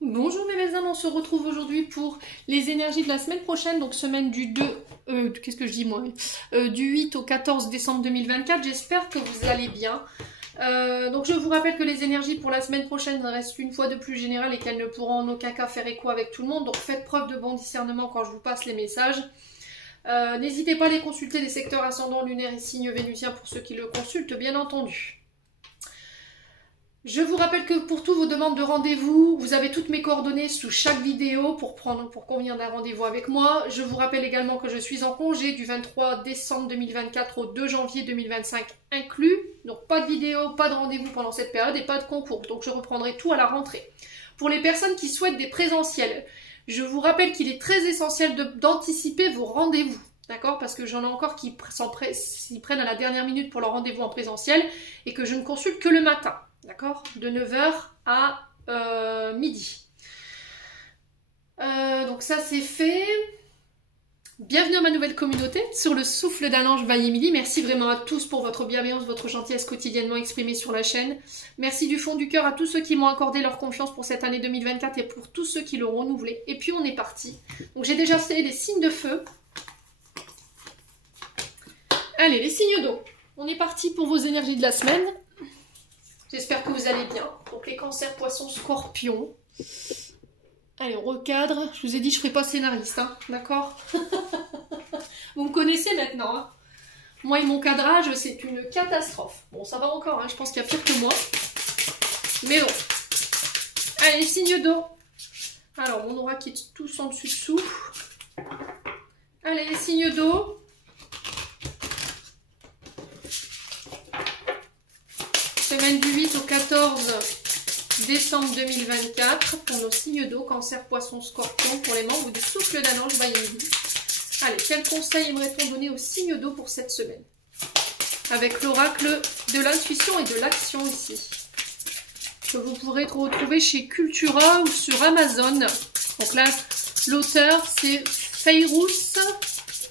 Bonjour mes belles âmes, on se retrouve aujourd'hui pour les énergies de la semaine prochaine, donc semaine du 2, qu'est-ce que je dis moi, du 8 au 14 décembre 2024. J'espère que vous allez bien. Donc je vous rappelle que les énergies pour la semaine prochaine restent une fois de plus générales et qu'elles ne pourront en aucun cas faire écho avec tout le monde. Donc faites preuve de bon discernement quand je vous passe les messages. N'hésitez pas à les consulter les secteurs ascendants, lunaires et signes vénusiens pour ceux qui le consultent, bien entendu. Je vous rappelle que pour toutes vos demandes de rendez-vous, vous avez toutes mes coordonnées sous chaque vidéo pour convenir d'un rendez-vous avec moi. Je vous rappelle également que je suis en congé du 23 décembre 2024 au 2 janvier 2025 inclus. Donc pas de vidéo, pas de rendez-vous pendant cette période et pas de concours. Donc je reprendrai tout à la rentrée. Pour les personnes qui souhaitent des présentiels, je vous rappelle qu'il est très essentiel d'anticiper vos rendez-vous. D'accord? Parce que j'en ai encore qui s'y prennent à la dernière minute pour leur rendez-vous en présentiel et que je ne consulte que le matin. D'accord? De 9 h à midi. Donc ça c'est fait. Bienvenue à ma nouvelle communauté sur le souffle d'un ange by Émilie. Merci vraiment à tous pour votre bienveillance, votre gentillesse quotidiennement exprimée sur la chaîne. Merci du fond du cœur à tous ceux qui m'ont accordé leur confiance pour cette année 2024 et pour tous ceux qui l'auront renouvelé. Et puis on est parti. Donc j'ai déjà fait les signes de feu. Allez, les signes d'eau. On est parti pour vos énergies de la semaine. J'espère que vous allez bien. Donc les cancers, poissons, scorpions. Allez, on recadre. Je vous ai dit, je ne ferai pas scénariste, hein, d'accord? Vous me connaissez maintenant, hein. Moi et mon cadrage, c'est une catastrophe. Bon, ça va encore, hein, je pense qu'il y a pire que moi. Mais bon. Allez, signe d'eau. Alors, mon aura qui est tous en dessous. Allez, les signes d'eau. Semaine du 8 au 14 décembre 2024 pour nos signes d'eau, cancer, poisson, scorpion, pour les membres du souffle d'un ange by Émilie. Allez, quel conseil aimerait-on donner aux signes d'eau pour cette semaine? Avec l'oracle de l'intuition et de l'action ici. Que vous pourrez retrouver chez Cultura ou sur Amazon. Donc là, l'auteur c'est Fayrous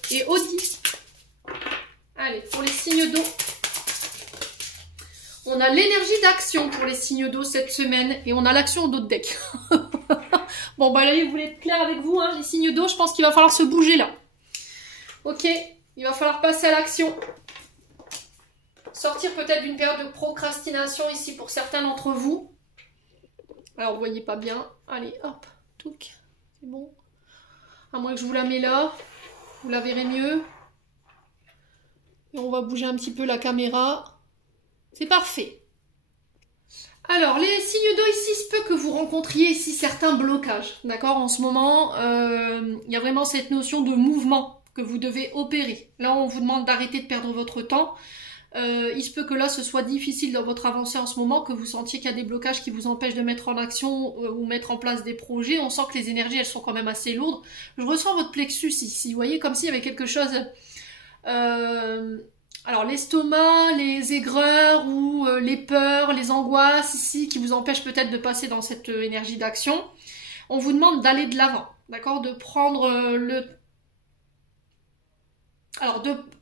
et Audi. Allez, pour les signes d'eau. On a l'énergie d'action pour les signes d'eau cette semaine et on a l'action au dos de deck. Bon, bah là, je voulais être clair avec vous, hein, les signes d'eau, je pense qu'il va falloir se bouger là. Ok, il va falloir passer à l'action. Sortir peut-être d'une période de procrastination ici pour certains d'entre vous. Alors, vous voyez pas bien. Allez, hop, touc, c'est bon. À moins que je vous la mets là, vous la verrez mieux. Et on va bouger un petit peu la caméra. C'est parfait. Alors, les signes d'eau ici, il se peut que vous rencontriez ici certains blocages. D'accord? En ce moment, il y a vraiment cette notion de mouvement que vous devez opérer. Là, on vous demande d'arrêter de perdre votre temps. Il se peut que là, ce soit difficile dans votre avancée en ce moment, que vous sentiez qu'il y a des blocages qui vous empêchent de mettre en action ou mettre en place des projets. On sent que les énergies, elles sont quand même assez lourdes. Je ressens votre plexus ici. Vous voyez, comme s'il y avait quelque chose... Alors l'estomac, les aigreurs ou les peurs, les angoisses ici qui vous empêchent peut-être de passer dans cette énergie d'action, on vous demande d'aller de l'avant, d'accord? De prendre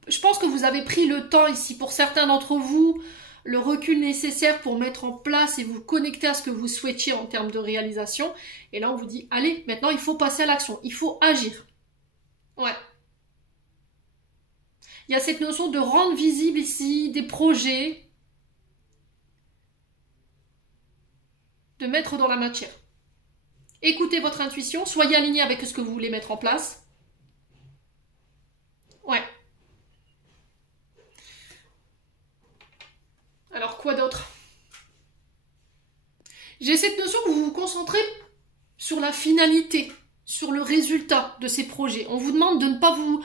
je pense que vous avez pris le temps ici, pour certains d'entre vous, le recul nécessaire pour mettre en place et vous connecter à ce que vous souhaitiez en termes de réalisation. Et là on vous dit, allez, maintenant il faut passer à l'action, il faut agir. Ouais. Il y a cette notion de rendre visible ici des projets, de mettre dans la matière. Écoutez votre intuition, soyez aligné avec ce que vous voulez mettre en place. Ouais. Alors quoi d'autre? J'ai cette notion que vous vous concentrez sur la finalité, sur le résultat de ces projets. On vous demande de ne pas vous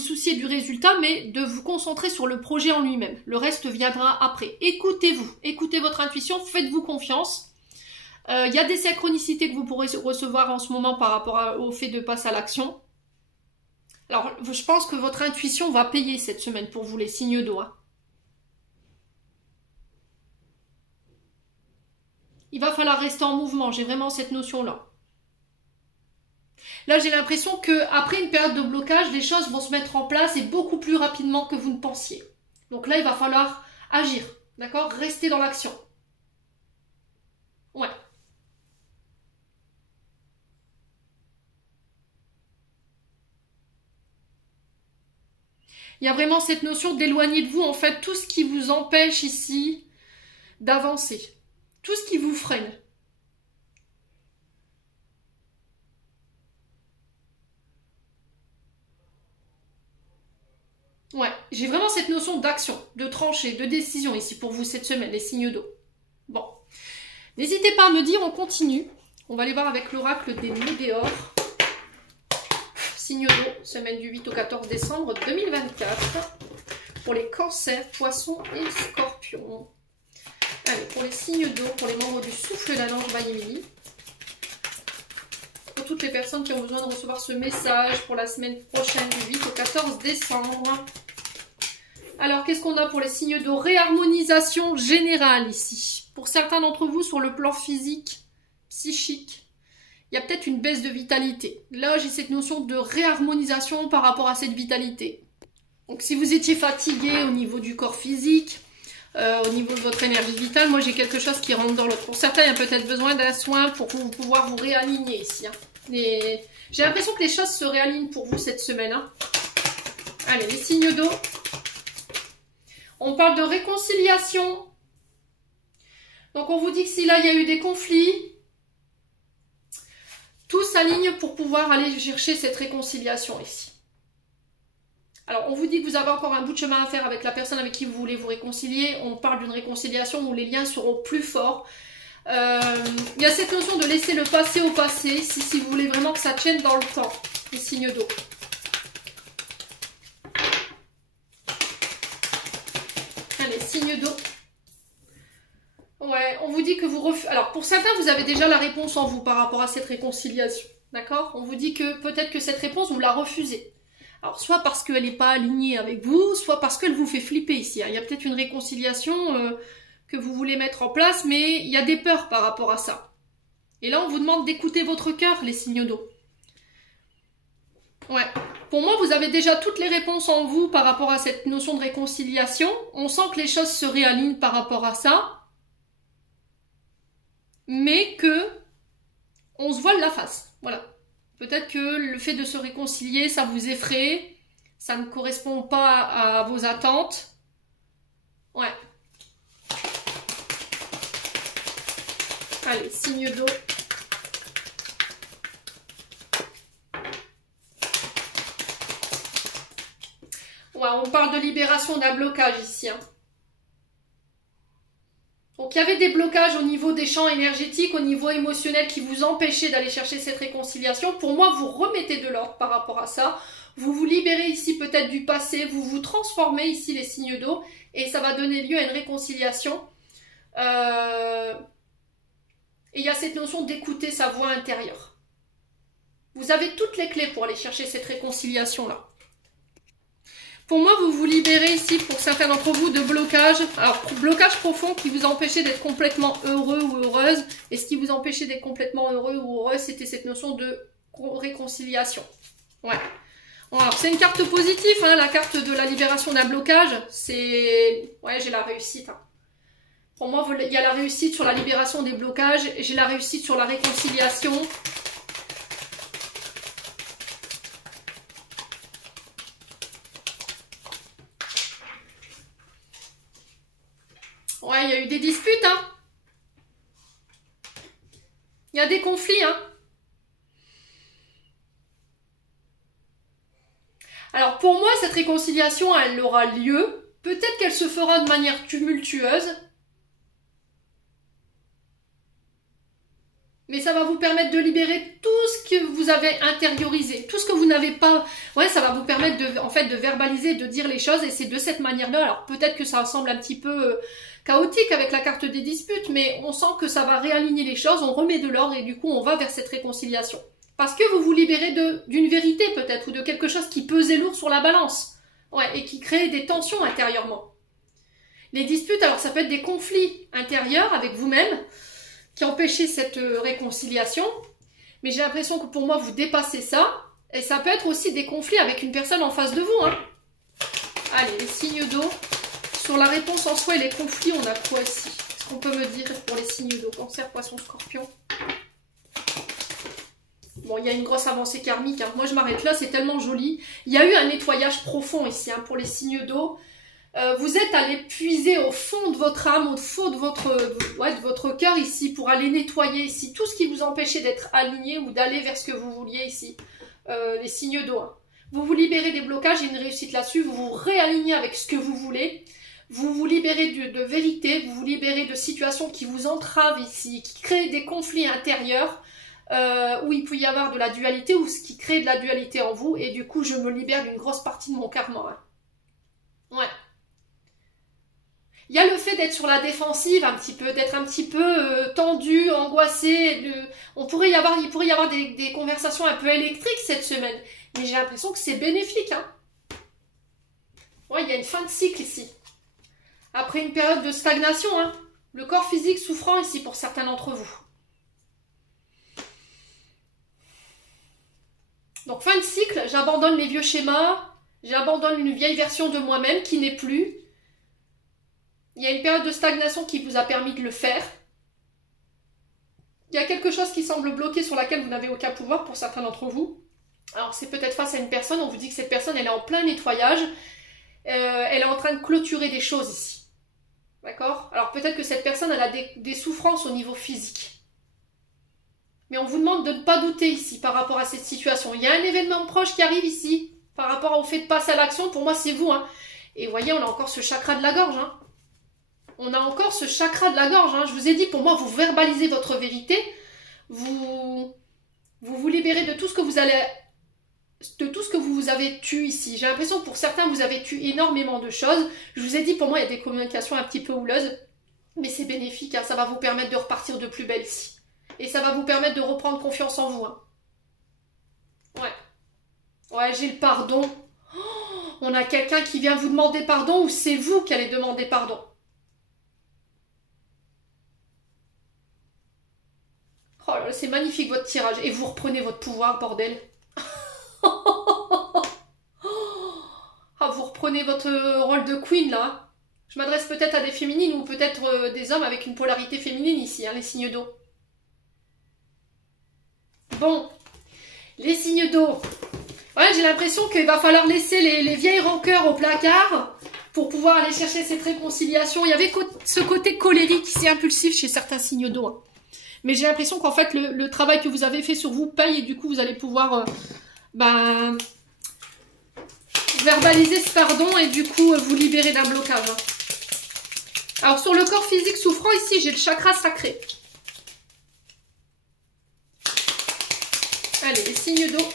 soucier du résultat, mais de vous concentrer sur le projet en lui-même. Le reste viendra après. Écoutez-vous, écoutez votre intuition, faites-vous confiance. Il y a des synchronicités que vous pourrez recevoir en ce moment par rapport au fait de passer à l'action. Alors, je pense que votre intuition va payer cette semaine pour vous, les signes d'eau. Hein. Il va falloir rester en mouvement, j'ai vraiment cette notion-là. Là, j'ai l'impression qu'après une période de blocage, les choses vont se mettre en place et beaucoup plus rapidement que vous ne pensiez. Donc là, il va falloir agir, d'accord? Rester dans l'action. Ouais. Il y a vraiment cette notion d'éloigner de vous, en fait, tout ce qui vous empêche ici d'avancer. Tout ce qui vous freine. Ouais, j'ai vraiment cette notion d'action, de trancher, de décision ici pour vous cette semaine, les signes d'eau. Bon, n'hésitez pas à me dire, on continue. On va aller voir avec l'oracle des Médéors. Signe d'eau, semaine du 8 au 14 décembre 2024. Pour les cancers, poissons et scorpions. Allez, pour les signes d'eau, pour les membres du souffle de la langue Vanille. Pour toutes les personnes qui ont besoin de recevoir ce message pour la semaine prochaine du 8 au 14 décembre. Alors, qu'est-ce qu'on a pour les signes d'eau? Réharmonisation générale ici. Pour certains d'entre vous, sur le plan physique, psychique, il y a peut-être une baisse de vitalité. Là, j'ai cette notion de réharmonisation par rapport à cette vitalité. Donc, si vous étiez fatigué au niveau du corps physique, au niveau de votre énergie vitale, moi, j'ai quelque chose qui rentre dans l'autre. Pour certains, il y a peut-être besoin d'un soin pour pouvoir vous réaligner ici. Hein. J'ai l'impression que les choses se réalignent pour vous cette semaine. Hein. Allez, les signes d'eau. On parle de réconciliation. Donc, on vous dit que si là, il y a eu des conflits, tout s'aligne pour pouvoir aller chercher cette réconciliation ici. Alors, on vous dit que vous avez encore un bout de chemin à faire avec la personne avec qui vous voulez vous réconcilier. On parle d'une réconciliation où les liens seront plus forts. Il y a cette notion de laisser le passé au passé, si vous voulez vraiment que ça tienne dans le temps, les signes d'eau. Allez, signes d'eau. Ouais, on vous dit que vous refusez. Alors, pour certains, vous avez déjà la réponse en vous par rapport à cette réconciliation. D'accord? On vous dit que peut-être que cette réponse, vous la refusez. Alors, soit parce qu'elle n'est pas alignée avec vous, soit parce qu'elle vous fait flipper ici. Il y a peut-être une réconciliation que vous voulez mettre en place, mais il y a des peurs par rapport à ça. Et là, on vous demande d'écouter votre cœur, les signes d'eau. Ouais. Pour moi, vous avez déjà toutes les réponses en vous par rapport à cette notion de réconciliation. On sent que les choses se réalignent par rapport à ça. Mais que on se voile la face. Voilà. Peut-être que le fait de se réconcilier, ça vous effraie. Ça ne correspond pas à vos attentes. Ouais. Allez, signe d'eau. Ouais, on parle de libération d'un blocage ici. Hein. Donc il y avait des blocages au niveau des champs énergétiques, au niveau émotionnel qui vous empêchaient d'aller chercher cette réconciliation. Pour moi, vous remettez de l'ordre par rapport à ça. Vous vous libérez ici peut-être du passé, vous vous transformez ici les signes d'eau et ça va donner lieu à une réconciliation. Et il y a cette notion d'écouter sa voix intérieure. Vous avez toutes les clés pour aller chercher cette réconciliation-là. Pour moi, vous vous libérez ici, pour certains d'entre vous, de blocage. Alors, blocage profond qui vous empêchait d'être complètement heureux ou heureuse. Et ce qui vous empêchait d'être complètement heureux ou heureuse, c'était cette notion de réconciliation. Ouais. Bon, alors, c'est une carte positive, hein, la carte de la libération d'un blocage. C'est... Ouais, j'ai la réussite. Hein. Pour moi, il y a la réussite sur la libération des blocages. Et j'ai la réussite sur la réconciliation. Ouais, il y a eu des disputes, hein. Il y a des conflits, hein. Alors, pour moi, cette réconciliation, elle aura lieu. Peut-être qu'elle se fera de manière tumultueuse. Mais ça va vous permettre de libérer tout ce que vous avez intériorisé, tout ce que vous n'avez pas... Ouais, ça va vous permettre de, en fait, de verbaliser, de dire les choses, et c'est de cette manière-là. Alors peut-être que ça semble un petit peu chaotique avec la carte des disputes, mais on sent que ça va réaligner les choses, on remet de l'ordre, et du coup on va vers cette réconciliation. Parce que vous vous libérez d'une vérité peut-être, ou de quelque chose qui pesait lourd sur la balance, ouais, et qui crée des tensions intérieurement. Les disputes, alors ça peut être des conflits intérieurs avec vous-même, qui empêchait cette réconciliation, mais j'ai l'impression que pour moi vous dépassez ça, et ça peut être aussi des conflits avec une personne en face de vous. Hein. Allez, les signes d'eau, sur la réponse en soi et les conflits, on a quoi ici? Qu'est-ce qu'on peut me dire pour les signes d'eau? Cancer, poisson, scorpion. Bon, il y a une grosse avancée karmique. Hein. Moi, je m'arrête là, c'est tellement joli. Il y a eu un nettoyage profond ici hein, pour les signes d'eau. Vous êtes allé puiser au fond de votre âme, au fond de votre cœur ici, pour aller nettoyer ici tout ce qui vous empêchait d'être aligné ou d'aller vers ce que vous vouliez ici. Les signes d'eau. Hein. Vous vous libérez des blocages, il y a une réussite là-dessus, vous vous réalignez avec ce que vous voulez. Vous vous libérez de vérité, vous vous libérez de situations qui vous entravent ici, qui créent des conflits intérieurs, où il peut y avoir de la dualité, ou ce qui crée de la dualité en vous, et du coup je me libère d'une grosse partie de mon karma. Hein. Ouais. Il y a le fait d'être sur la défensive un petit peu, d'être un petit peu tendu, angoissé. Il pourrait y avoir des conversations un peu électriques cette semaine, mais j'ai l'impression que c'est bénéfique. Hein. Ouais, il y a une fin de cycle ici. Après une période de stagnation, hein. Le corps physique souffrant ici pour certains d'entre vous. Donc fin de cycle, j'abandonne les vieux schémas, j'abandonne une vieille version de moi-même qui n'est plus. Il y a une période de stagnation qui vous a permis de le faire. Il y a quelque chose qui semble bloqué sur laquelle vous n'avez aucun pouvoir pour certains d'entre vous. Alors c'est peut-être face à une personne, on vous dit que cette personne elle est en plein nettoyage, elle est en train de clôturer des choses ici. D'accord? Alors peut-être que cette personne elle a des souffrances au niveau physique. Mais on vous demande de ne pas douter ici par rapport à cette situation. Il y a un événement proche qui arrive ici par rapport au fait de passer à l'action. Pour moi c'est vous. Hein. Et vous voyez on a encore ce chakra de la gorge. Hein. On a encore ce chakra de la gorge. Hein. Je vous ai dit, pour moi, vous verbalisez votre vérité. Vous libérez de tout ce que vous avez tué ici. J'ai l'impression que pour certains, vous avez tué énormément de choses. Je vous ai dit, pour moi, il y a des communications un petit peu houleuses. Mais c'est bénéfique. Hein. Ça va vous permettre de repartir de plus belle ici. Et ça va vous permettre de reprendre confiance en vous. Hein. Ouais. Ouais, j'ai le pardon. Oh, on a quelqu'un qui vient vous demander pardon ou c'est vous qui allez demander pardon? Oh là là, c'est magnifique votre tirage. Et vous reprenez votre pouvoir, bordel. Ah, vous reprenez votre rôle de queen, là. Je m'adresse peut-être à des féminines ou peut-être des hommes avec une polarité féminine ici, hein, les signes d'eau. Bon, les signes d'eau. Ouais, j'ai l'impression qu'il va falloir laisser les vieilles rancœurs au placard pour pouvoir aller chercher cette réconciliation. Il y avait ce côté colérique, c'est impulsif chez certains signes d'eau. Hein. Mais j'ai l'impression qu'en fait, le travail que vous avez fait sur vous paye et du coup, vous allez pouvoir verbaliser ce pardon et du coup, vous libérer d'un blocage. Hein. Alors, sur le corps physique souffrant, ici, j'ai le chakra sacré. Allez, les signes d'eau.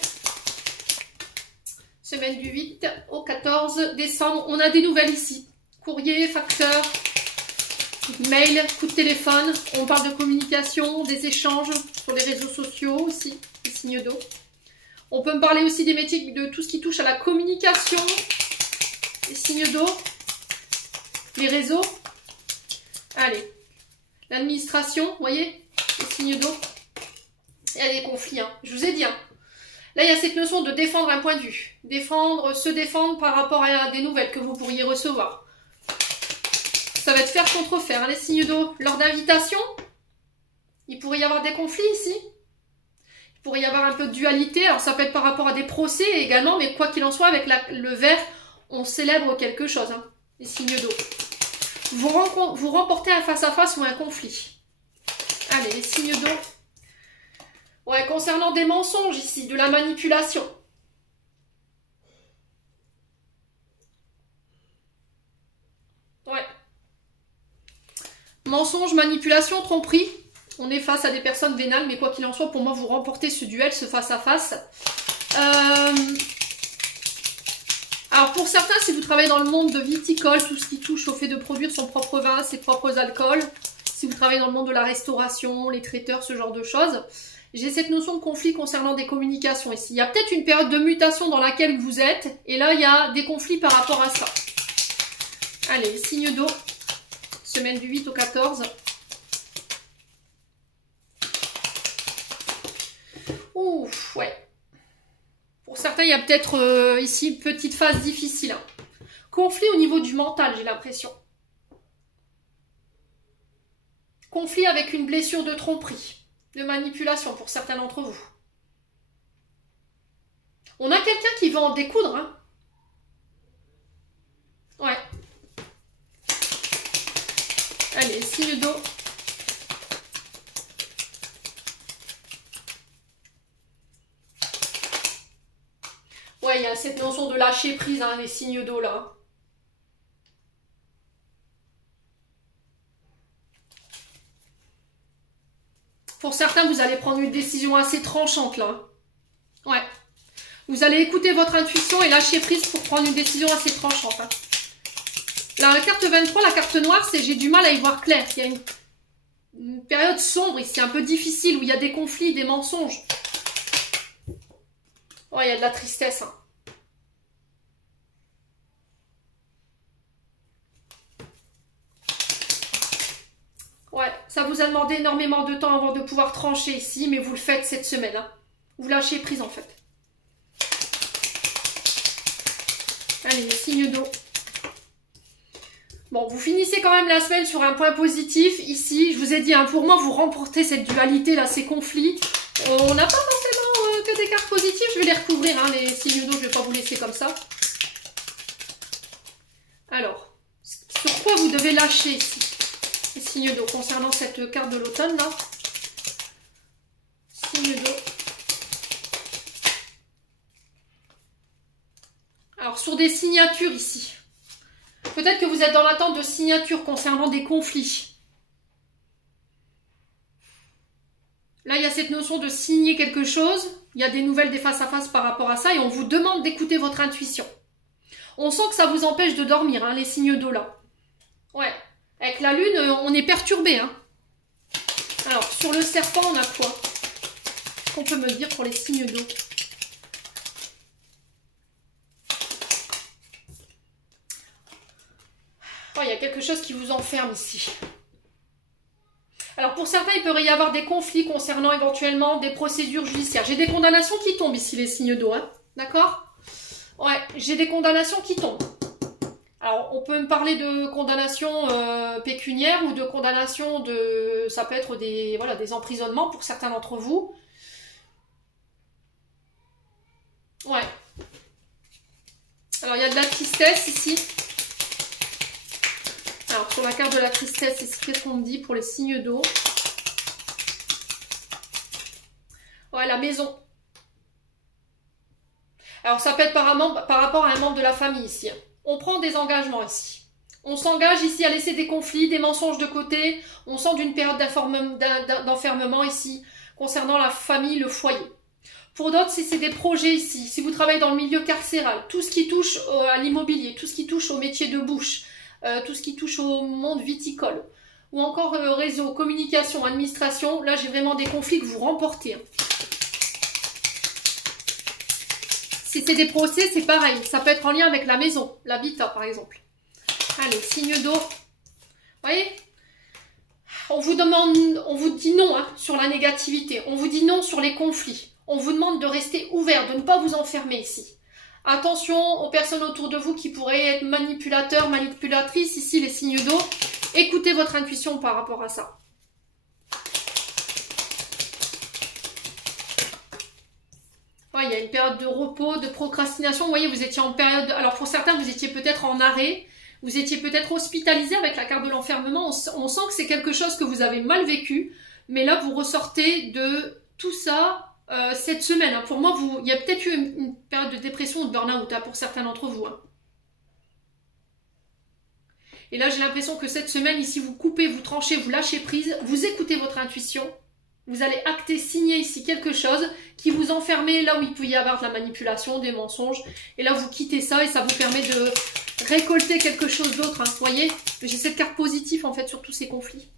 Semaine du 8 au 14 décembre. On a des nouvelles ici. Courrier, facteur, mail, coup de téléphone. On parle de communication, des échanges sur les réseaux sociaux aussi. Les signes d'eau. On peut me parler aussi des métiers, de tout ce qui touche à la communication. Les signes d'eau. Les réseaux. Allez. L'administration, vous voyez, les signes d'eau. Il y a des conflits, hein. Je vous ai dit, hein. Là, il y a cette notion de défendre un point de vue. Se défendre par rapport à des nouvelles que vous pourriez recevoir. Ça va être faire contre faire, hein, les signes d'eau. Lors d'invitation, il pourrait y avoir des conflits ici. Il pourrait y avoir un peu de dualité. Alors, ça peut être par rapport à des procès également, mais quoi qu'il en soit, avec le verre, on célèbre quelque chose, hein, les signes d'eau. Vous remportez un face-à-face ou un conflit. Allez, les signes d'eau. Ouais, concernant des mensonges ici, de la manipulation. Ouais. Mensonge, manipulation, tromperie. On est face à des personnes vénales, mais quoi qu'il en soit, pour moi, vous remportez ce duel, ce face-à-face. Alors, pour certains, si vous travaillez dans le monde de viticole, tout ce qui touche au fait de produire son propre vin, ses propres alcools, si vous travaillez dans le monde de la restauration, les traiteurs, ce genre de choses, j'ai cette notion de conflit concernant des communications ici. Il y a peut-être une période de mutation dans laquelle vous êtes, et là, il y a des conflits par rapport à ça. Allez, signe d'eau, semaine du 8 au 14. Ouf, ouais. Pour certains, il y a peut-être ici une petite phase difficile. Hein. Conflit au niveau du mental, j'ai l'impression. Conflit avec une blessure de tromperie, de manipulation pour certains d'entre vous. On a quelqu'un qui veut en découdre, hein. Ouais. Allez, signe d'eau. Ouais, il y a cette notion de lâcher prise, hein, les signes d'eau là. Pour certains, vous allez prendre une décision assez tranchante là. Ouais. Vous allez écouter votre intuition et lâcher prise pour prendre une décision assez tranchante. Hein. La carte 23, la carte noire, c'est j'ai du mal à y voir clair. Il y a une période sombre ici, un peu difficile, où il y a des conflits, des mensonges. Oh, il y a de la tristesse. Hein. Ouais, ça vous a demandé énormément de temps avant de pouvoir trancher ici, mais vous le faites cette semaine. Hein. Vous lâchez prise en fait. Allez, signe d'eau. Bon, vous finissez quand même la semaine sur un point positif. Ici, je vous ai dit, hein, pour moi, vous remportez cette dualité, là, ces conflits. On n'a pas forcément que des cartes positives. Je vais les recouvrir, hein, les signes d'eau. Je ne vais pas vous laisser comme ça. Alors, sur quoi vous devez lâcher ici les signes d'eau concernant cette carte de l'automne, là. Signe d'eau. Alors, sur des signatures ici. Peut-être que vous êtes dans l'attente de signatures concernant des conflits. Là, il y a cette notion de signer quelque chose. Il y a des nouvelles des face-à-face par rapport à ça et on vous demande d'écouter votre intuition. On sent que ça vous empêche de dormir, hein, les signes d'eau là. Ouais. Avec la lune, on est perturbé. Hein. Alors, sur le serpent, on a quoi? Qu'est-ce qu'on peut me dire pour les signes d'eau? Oh, il y a quelque chose qui vous enferme ici. Alors pour certains, il peut y avoir des conflits concernant éventuellement des procédures judiciaires. J'ai des condamnations qui tombent ici, les signes d'eau. Hein. D'accord? Ouais, j'ai des condamnations qui tombent. Alors on peut me parler de condamnations pécuniaires ou de condamnations de... Ça peut être des, voilà, des emprisonnements pour certains d'entre vous. Ouais. Alors il y a de la tristesse ici. Alors, sur la carte de la tristesse, qu'est-ce qu'on me dit pour les signes d'eau? Ouais, la maison. Alors, ça peut être par rapport à un membre de la famille ici. On prend des engagements ici. On s'engage ici à laisser des conflits, des mensonges de côté. On sort d'une période d'enfermement ici, concernant la famille, le foyer. Pour d'autres, si c'est des projets ici, si vous travaillez dans le milieu carcéral, tout ce qui touche à l'immobilier, tout ce qui touche au métier de bouche, tout ce qui touche au monde viticole, ou encore réseau, communication, administration, là j'ai vraiment des conflits que vous remportez. Hein. Si c'est des procès, c'est pareil, ça peut être en lien avec la maison, l'habitat par exemple. Allez, signe d'eau. Vous voyez? On vous demande, on vous dit non hein, sur la négativité, on vous dit non sur les conflits. On vous demande de rester ouvert, de ne pas vous enfermer ici. Attention aux personnes autour de vous qui pourraient être manipulateurs, manipulatrices, ici les signes d'eau. Écoutez votre intuition par rapport à ça. Ouais, il y a une période de repos, de procrastination. Vous voyez, vous étiez en période... Alors pour certains, vous étiez peut-être en arrêt. Vous étiez peut-être hospitalisé avec la carte de l'enfermement. On sent que c'est quelque chose que vous avez mal vécu. Mais là, vous ressortez de tout ça... cette semaine, hein, pour moi, il y a peut-être eu une période de dépression ou de burn-out hein, pour certains d'entre vous. Hein. Et là, j'ai l'impression que cette semaine, ici, vous coupez, vous tranchez, vous lâchez prise, vous écoutez votre intuition, vous allez acter, signer ici quelque chose qui vous enferme là où il peut y avoir de la manipulation, des mensonges. Et là, vous quittez ça et ça vous permet de récolter quelque chose d'autre. Hein, vous voyez, j'ai cette carte positive en fait sur tous ces conflits.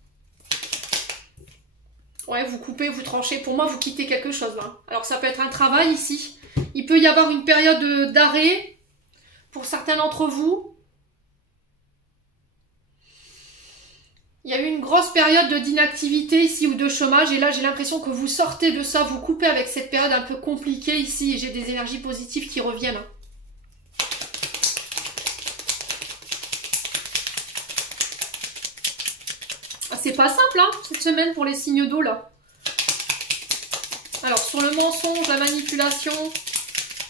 Ouais, vous coupez, vous tranchez. Pour moi, vous quittez quelque chose là. Alors, ça peut être un travail ici. Il peut y avoir une période d'arrêt pour certains d'entre vous. Il y a eu une grosse période d'inactivité ici ou de chômage. Et là, j'ai l'impression que vous sortez de ça. Vous coupez avec cette période un peu compliquée ici. Et j'ai des énergies positives qui reviennent. C'est pas simple, hein, cette semaine pour les signes d'eau, là. Alors, sur le mensonge, la manipulation,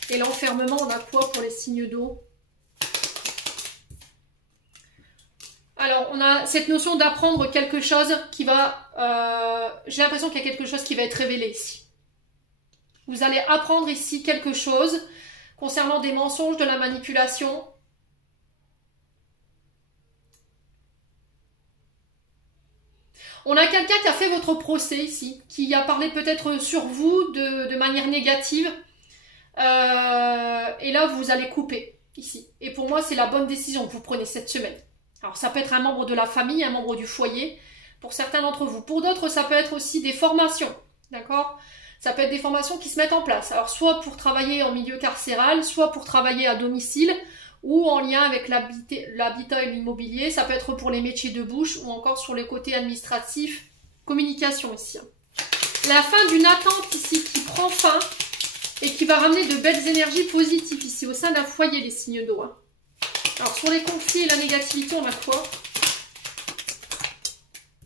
Et l'enfermement, on a quoi pour les signes d'eau? Alors, on a cette notion d'apprendre quelque chose qui va... j'ai l'impression qu'il y a quelque chose qui va être révélé ici. Vous allez apprendre ici quelque chose concernant des mensonges, de la manipulation. On a quelqu'un qui a fait votre procès ici, qui a parlé peut-être sur vous de manière négative. Et là, vous allez couper ici. Et pour moi, c'est la bonne décision que vous prenez cette semaine. Alors, ça peut être un membre de la famille, un membre du foyer, pour certains d'entre vous. Pour d'autres, ça peut être aussi des formations, d'accord? Ça peut être des formations qui se mettent en place. Alors, soit pour travailler en milieu carcéral, soit pour travailler à domicile, ou en lien avec l'habitat et l'immobilier. Ça peut être pour les métiers de bouche, ou encore sur les côtés administratifs, communication ici. La fin d'une attente ici qui prend fin, et qui va ramener de belles énergies positives ici, au sein d'un foyer, les signes d'eau. Alors, sur les conflits et la négativité, on a quoi?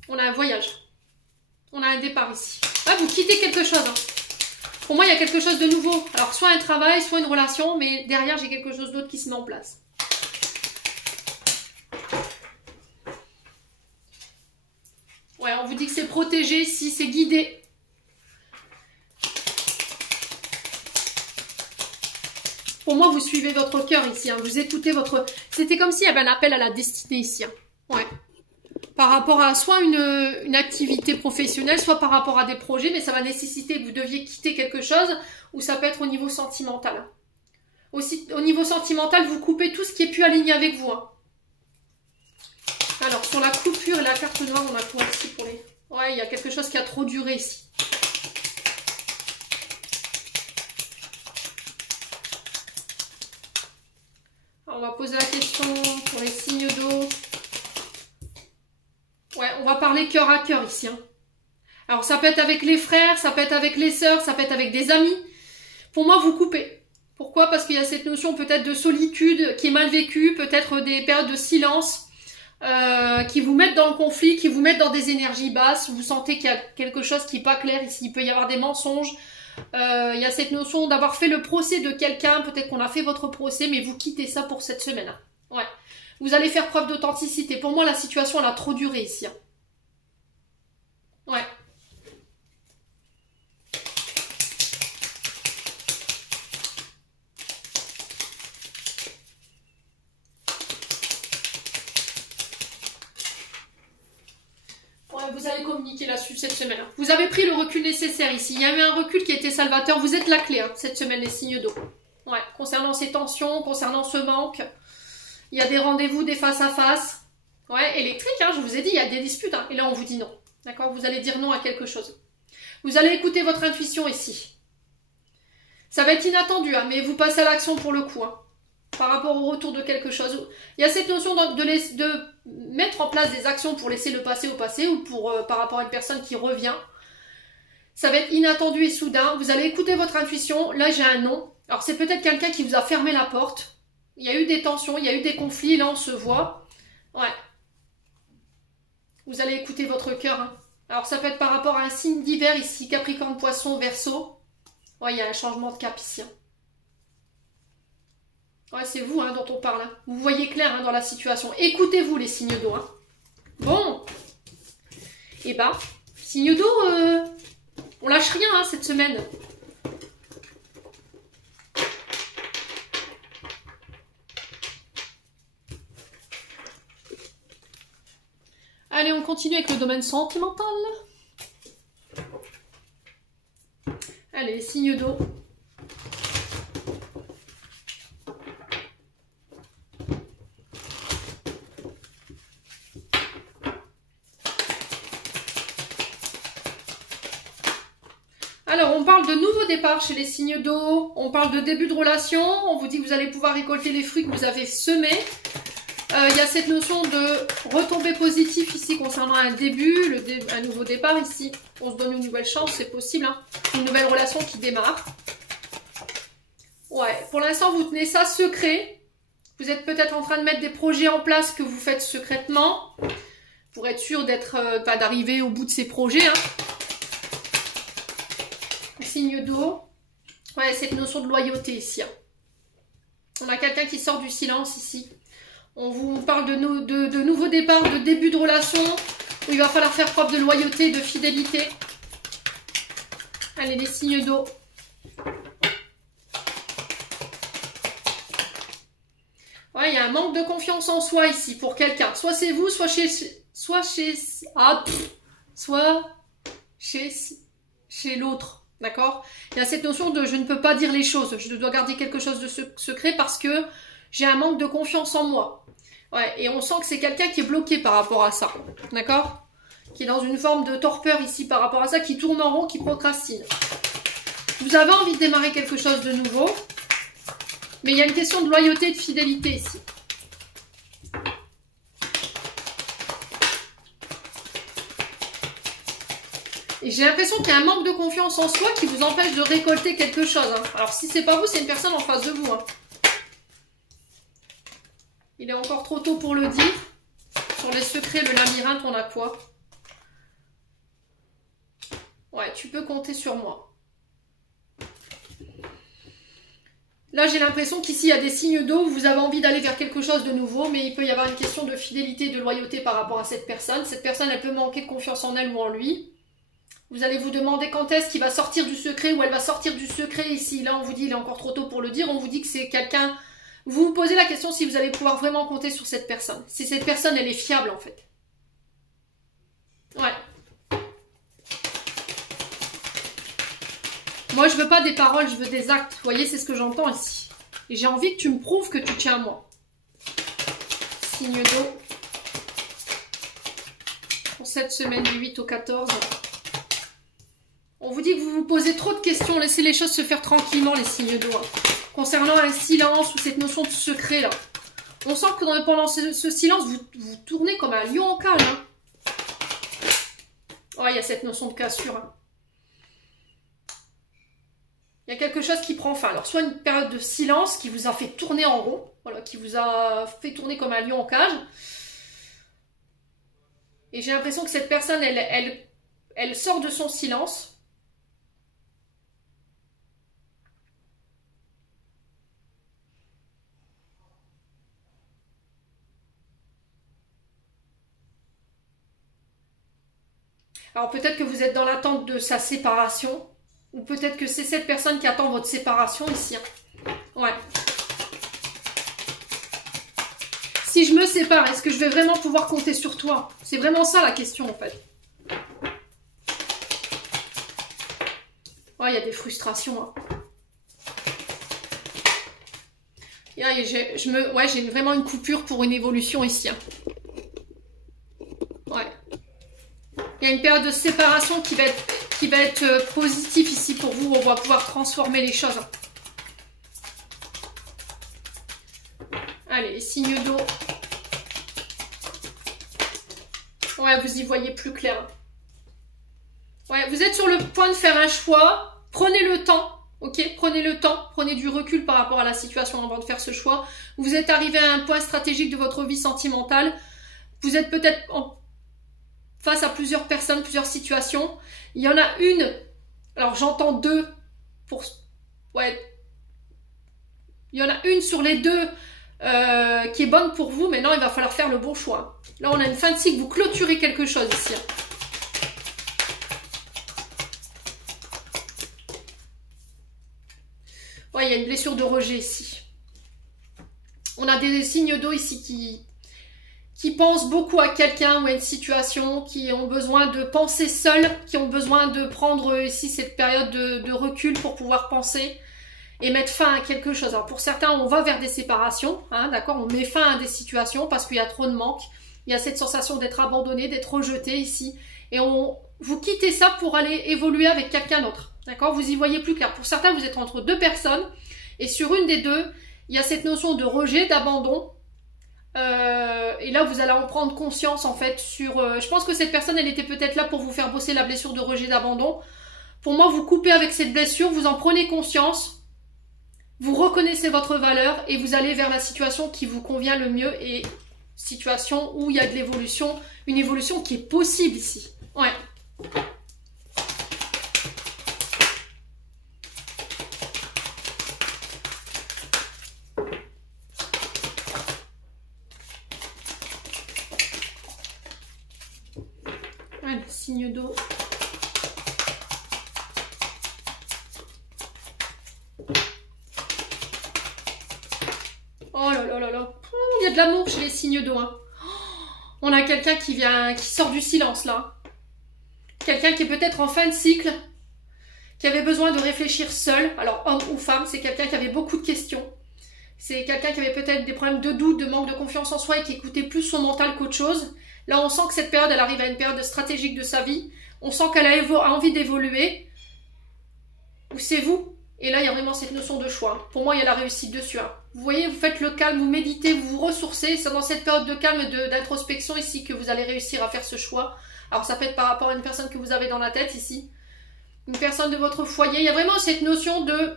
On a un voyage. On a un départ ici. Ah, vous quittez quelque chose. Pour moi, il y a quelque chose de nouveau. Alors, soit un travail, soit une relation, mais derrière, j'ai quelque chose d'autre qui se met en place. Ouais, on vous dit que c'est protégé ici, c'est guidé. Pour moi, vous suivez votre cœur ici. Hein. Vous écoutez votre... C'était comme s'il y avait un appel à la destinée ici. Hein. Ouais. Par rapport à soit une activité professionnelle, soit par rapport à des projets, mais ça va nécessiter que vous deviez quitter quelque chose, ou ça peut être au niveau sentimental. Aussi, au niveau sentimental, vous coupez tout ce qui est plus aligné avec vous. Hein. Alors, sur la coupure et la carte noire, on a quoi ici pour les... Ouais, il y a quelque chose qui a trop duré ici. Alors, on va poser la question pour les signes d'eau. Ouais, on va parler cœur à cœur ici. Hein. Alors, ça peut être avec les frères, ça peut être avec les sœurs, ça peut être avec des amis. Pour moi, vous coupez. Pourquoi? Parce qu'il y a cette notion peut-être de solitude qui est mal vécue, peut-être des périodes de silence qui vous mettent dans le conflit, qui vous mettent dans des énergies basses. Vous sentez qu'il y a quelque chose qui n'est pas clair ici. Il peut y avoir des mensonges. Il y a cette notion d'avoir fait le procès de quelqu'un. Peut-être qu'on a fait votre procès, mais vous quittez ça pour cette semaine. Ouais. Vous allez faire preuve d'authenticité. Pour moi, la situation, elle a trop duré ici. Ouais. Ouais, vous allez communiquer là-dessus cette semaine. Vous avez pris le recul nécessaire ici. Il y a eu un recul qui était salvateur. Vous êtes la clé cette semaine, les signes d'eau. Ouais. Concernant ces tensions, concernant ce manque. Il y a des rendez-vous, des face-à-face. Ouais, électrique, hein, je vous ai dit, il y a des disputes. Hein, et là, on vous dit non. D'accord? Vous allez dire non à quelque chose. Vous allez écouter votre intuition ici. Ça va être inattendu, hein, mais vous passez à l'action pour le coup. Hein, par rapport au retour de quelque chose. Il y a cette notion de mettre en place des actions pour laisser le passé au passé ou pour, par rapport à une personne qui revient. Ça va être inattendu et soudain. Vous allez écouter votre intuition. Là, j'ai un non. Alors, c'est peut-être quelqu'un qui vous a fermé la porte. Il y a eu des tensions, il y a eu des conflits, là on se voit. Ouais. Vous allez écouter votre cœur. Hein. Alors ça peut être par rapport à un signe d'hiver ici, Capricorne, Poisson, Verseau. Ouais, il y a un changement de cap ici. Hein. Ouais, c'est vous hein, dont on parle. Hein. Vous voyez clair hein, dans la situation. Écoutez-vous les signes d'eau. Hein. Bon. Et ben, signes d'eau, on lâche rien hein, cette semaine. Allez, on continue avec le domaine sentimental. Allez, signe d'eau. Alors, on parle de nouveaux départs chez les signes d'eau. On parle de début de relation. On vous dit que vous allez pouvoir récolter les fruits que vous avez semés. Il y a cette notion de retombée positive ici concernant un début, un nouveau départ ici. On se donne une nouvelle chance, c'est possible. Hein. Une nouvelle relation qui démarre. Ouais, pour l'instant, vous tenez ça secret. Vous êtes peut-être en train de mettre des projets en place que vous faites secrètement pour être sûr d'arriver au bout de ces projets. Hein. Signe d'eau. Ouais, cette notion de loyauté ici. Hein. On a quelqu'un qui sort du silence ici. On vous parle de nouveaux départs, de début de relation, où il va falloir faire preuve de loyauté, de fidélité. Allez, les signes d'eau. Ouais, il y a un manque de confiance en soi ici pour quelqu'un. Soit c'est vous, soit chez l'autre. D'accord? Il y a cette notion de je ne peux pas dire les choses. Je dois garder quelque chose de secret parce que j'ai un manque de confiance en moi. Ouais, et on sent que c'est quelqu'un qui est bloqué par rapport à ça. D'accord? Qui est dans une forme de torpeur ici par rapport à ça, qui tourne en rond, qui procrastine. Vous avez envie de démarrer quelque chose de nouveau. Mais il y a une question de loyauté et de fidélité ici. Et j'ai l'impression qu'il y a un manque de confiance en soi qui vous empêche de récolter quelque chose. Hein. Alors si c'est pas vous, c'est une personne en face de vous. Hein. Il est encore trop tôt pour le dire. Sur les secrets, le labyrinthe, on a quoi? Ouais, tu peux compter sur moi. Là, j'ai l'impression qu'ici, il y a des signes d'eau où vous avez envie d'aller vers quelque chose de nouveau, mais il peut y avoir une question de fidélité, de loyauté par rapport à cette personne. Cette personne, elle peut manquer de confiance en elle ou en lui. Vous allez vous demander quand est-ce qu'il va sortir du secret ou elle va sortir du secret ici. Là, on vous dit, il est encore trop tôt pour le dire. On vous dit que c'est quelqu'un... Vous vous posez la question si vous allez pouvoir vraiment compter sur cette personne. Si cette personne, elle est fiable, en fait. Ouais. Moi, je veux pas des paroles, je veux des actes. Vous voyez, c'est ce que j'entends ici. Et j'ai envie que tu me prouves que tu tiens à moi. Signe d'eau. Pour cette semaine du 8 au 14. On vous dit que vous vous posez trop de questions. Laissez les choses se faire tranquillement, les signes d'eau. Hein. Concernant un silence ou cette notion de secret, là. On sent que pendant ce silence, vous tournez comme un lion en cage. Hein. Oh, il y a cette notion de cassure. Hein. Il y a quelque chose qui prend fin. Alors, soit une période de silence qui vous a fait tourner en rond, voilà, qui vous a fait tourner comme un lion en cage. Et j'ai l'impression que cette personne, elle sort de son silence. Alors, peut-être que vous êtes dans l'attente de sa séparation. Ou peut-être que c'est cette personne qui attend votre séparation ici. Ouais. Si je me sépare, est-ce que je vais vraiment pouvoir compter sur toi? C'est vraiment ça la question en fait. Ouais, il y a des frustrations. Hein. J'ai vraiment une coupure pour une évolution ici. Hein. Ouais. Il y a une période de séparation qui va être positif ici pour vous. On va pouvoir transformer les choses. Allez, les signes d'eau. Ouais, vous y voyez plus clair. Ouais, vous êtes sur le point de faire un choix. Prenez le temps, ok? Prenez le temps, prenez du recul par rapport à la situation avant de faire ce choix. Vous êtes arrivé à un point stratégique de votre vie sentimentale. Vous êtes peut-être face à plusieurs personnes, plusieurs situations. Il y en a une, alors j'entends deux, ouais, il y en a une sur les deux qui est bonne pour vous, maintenant il va falloir faire le bon choix. Là on a une fin de cycle, vous clôturez quelque chose ici. Ouais, il y a une blessure de rejet ici. On a des signes d'eau ici qui pensent beaucoup à quelqu'un ou à une situation, qui ont besoin de penser seuls, qui ont besoin de prendre ici cette période de recul pour pouvoir penser et mettre fin à quelque chose. Alors pour certains, on va vers des séparations, hein, d'accord, on met fin à des situations parce qu'il y a trop de manque, il y a cette sensation d'être abandonné, d'être rejeté ici, et vous quittez ça pour aller évoluer avec quelqu'un d'autre, d'accord, vous y voyez plus clair. Pour certains, vous êtes entre deux personnes, et sur une des deux, il y a cette notion de rejet, d'abandon. Et là vous allez en prendre conscience en fait sur... je pense que cette personne elle était peut-être là pour vous faire bosser la blessure de rejet, d'abandon. Pour moi vous coupez avec cette blessure, vous en prenez conscience, vous reconnaissez votre valeur et vous allez vers la situation qui vous convient le mieux et situation où il y a de l'évolution, une évolution qui est possible ici. Ouais. Allez, signe d'eau. Oh là là là là. Il y a de l'amour chez les signes d'eau. Hein. On a quelqu'un qui sort du silence là. Quelqu'un qui est peut-être en fin de cycle, qui avait besoin de réfléchir seul. Alors homme ou femme, c'est quelqu'un qui avait beaucoup de questions. C'est quelqu'un qui avait peut-être des problèmes de doute, de manque de confiance en soi et qui écoutait plus son mental qu'autre chose. Là, on sent que cette période, elle arrive à une période stratégique de sa vie. On sent qu'elle a envie d'évoluer. Ou c'est vous. Et là, il y a vraiment cette notion de choix. Pour moi, il y a la réussite dessus. Hein. Vous voyez, vous faites le calme, vous méditez, vous vous ressourcez. C'est dans cette période de calme et d'introspection ici que vous allez réussir à faire ce choix. Alors, ça peut être par rapport à une personne que vous avez dans la tête ici. Une personne de votre foyer. Il y a vraiment cette notion de...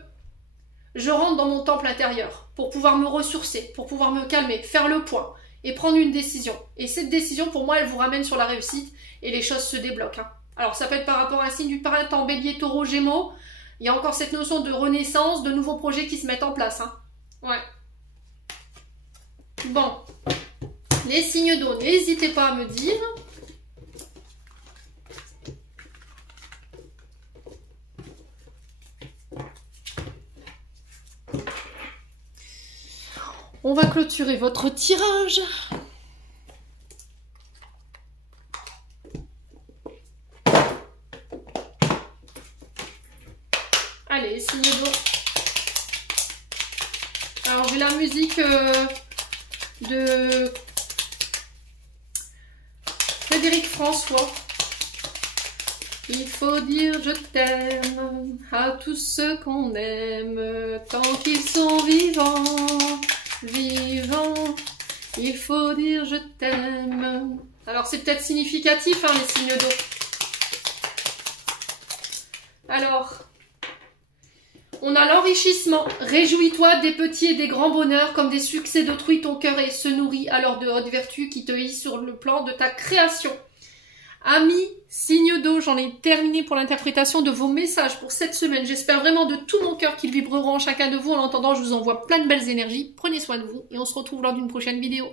Je rentre dans mon temple intérieur pour pouvoir me ressourcer, pour pouvoir me calmer, faire le point et prendre une décision. Et cette décision, pour moi, elle vous ramène sur la réussite et les choses se débloquent. Hein. Alors, ça peut être par rapport à un signe du printemps, bélier, taureau, gémeaux. Il y a encore cette notion de renaissance, de nouveaux projets qui se mettent en place. Hein. Ouais. Bon. Les signes d'eau, n'hésitez pas à me dire. On va clôturer votre tirage. Allez, signe d'eau. Alors, j'ai la musique de Frédéric François. Il faut dire je t'aime à tous ceux qu'on aime tant qu'ils sont vivants. Vivant, il faut dire je t'aime. Alors c'est peut-être significatif hein, les signes d'eau. Alors, on a l'enrichissement. Réjouis-toi des petits et des grands bonheurs comme des succès d'autrui. Ton cœur se nourrit alors de hautes vertus qui te hissent sur le plan de ta création. Amis, signe d'eau, j'en ai terminé pour l'interprétation de vos messages pour cette semaine. J'espère vraiment de tout mon cœur qu'ils vibreront en chacun de vous. En attendant, je vous envoie plein de belles énergies. Prenez soin de vous et on se retrouve lors d'une prochaine vidéo.